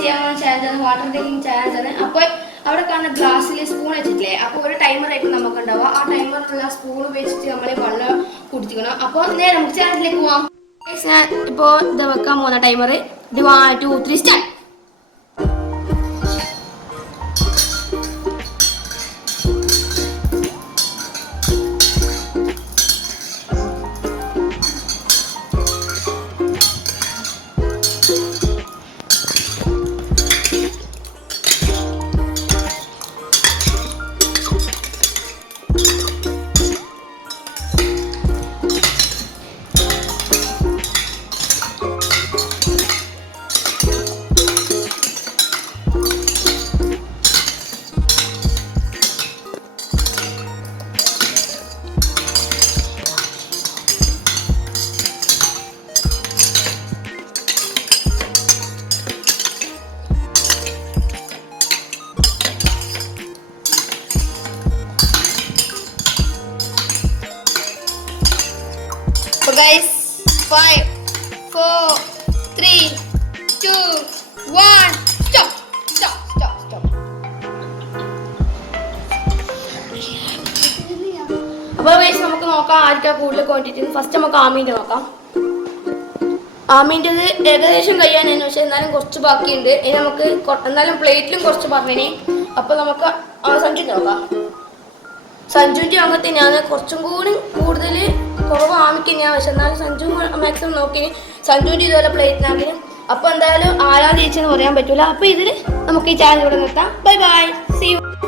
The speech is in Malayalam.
ചെയ്യാൻ ചാലഞ്ചാണ്, വാട്ടർ ടേക്കിംഗ് ചാലഞ്ചാണ്. അപ്പോൾ അവിടെ കാണുന്ന ഗ്ലാസ്സിൽ സ്പൂൺ വെച്ചിട്ടില്ലേ, അപ്പോൾ ഒരു ടൈമർ ആയിരിക്കും നമുക്ക് ഉണ്ടാവുക. ആ ടൈമറിലുള്ള സ്പൂൺ ഉപയോഗിച്ചിട്ട് നമ്മൾ വെള്ളം കുടിക്കണം. അപ്പോൾ നേരെ നമുക്ക് ചാലഞ്ചിലേക്ക് പോവാം. ഞാൻ ഇപ്പോൾ ഇത് വെക്കാൻ പോകുന്ന timer. 1 2 3 start. So guys, 5 4 3 2 1 stop. അപ്പോൾ ഗൈസ് നമുക്ക് നോക്കാം ആർക്കാ കൂടുതൽ ക്വാണ്ടിറ്റി. ഫസ്റ്റ് നമുക്ക് ആമീൻ്റെ നോക്കാം. ആമീൻ്റെത് ഏകദേശം കഴിയാനാണ്, പക്ഷേ എന്നാലും കുറച്ച് ബാക്കിയുണ്ട്. ഇനി നമുക്ക് എന്നാലും പ്ലേറ്റിലും കുറച്ച് പറഞ്ഞിനി. അപ്പോൾ നമുക്ക് സഞ്ജു നോക്കാം. സഞ്ജുവിൻ്റെ അങ്ങനത്തെ ഞാൻ കുറച്ചും കൂടി കൂടുതൽ കുറവ് ആമിക്ക് ഞാൻ, പക്ഷെ എന്നാലും സഞ്ജു മാക്സിമം നോക്കിനി. സഞ്ജുവിൻ്റെ ഇതുപോലെ പ്ലേറ്റിനാക്കിന്. അപ്പോൾ എന്തായാലും ആരാ ജയിച്ചെന്ന് പറയാൻ പറ്റൂല. അപ്പോൾ ഇതിൽ നമുക്ക് ഈ ചാനൽ ഇവിടെ നിർത്താം. Bye bye, see U.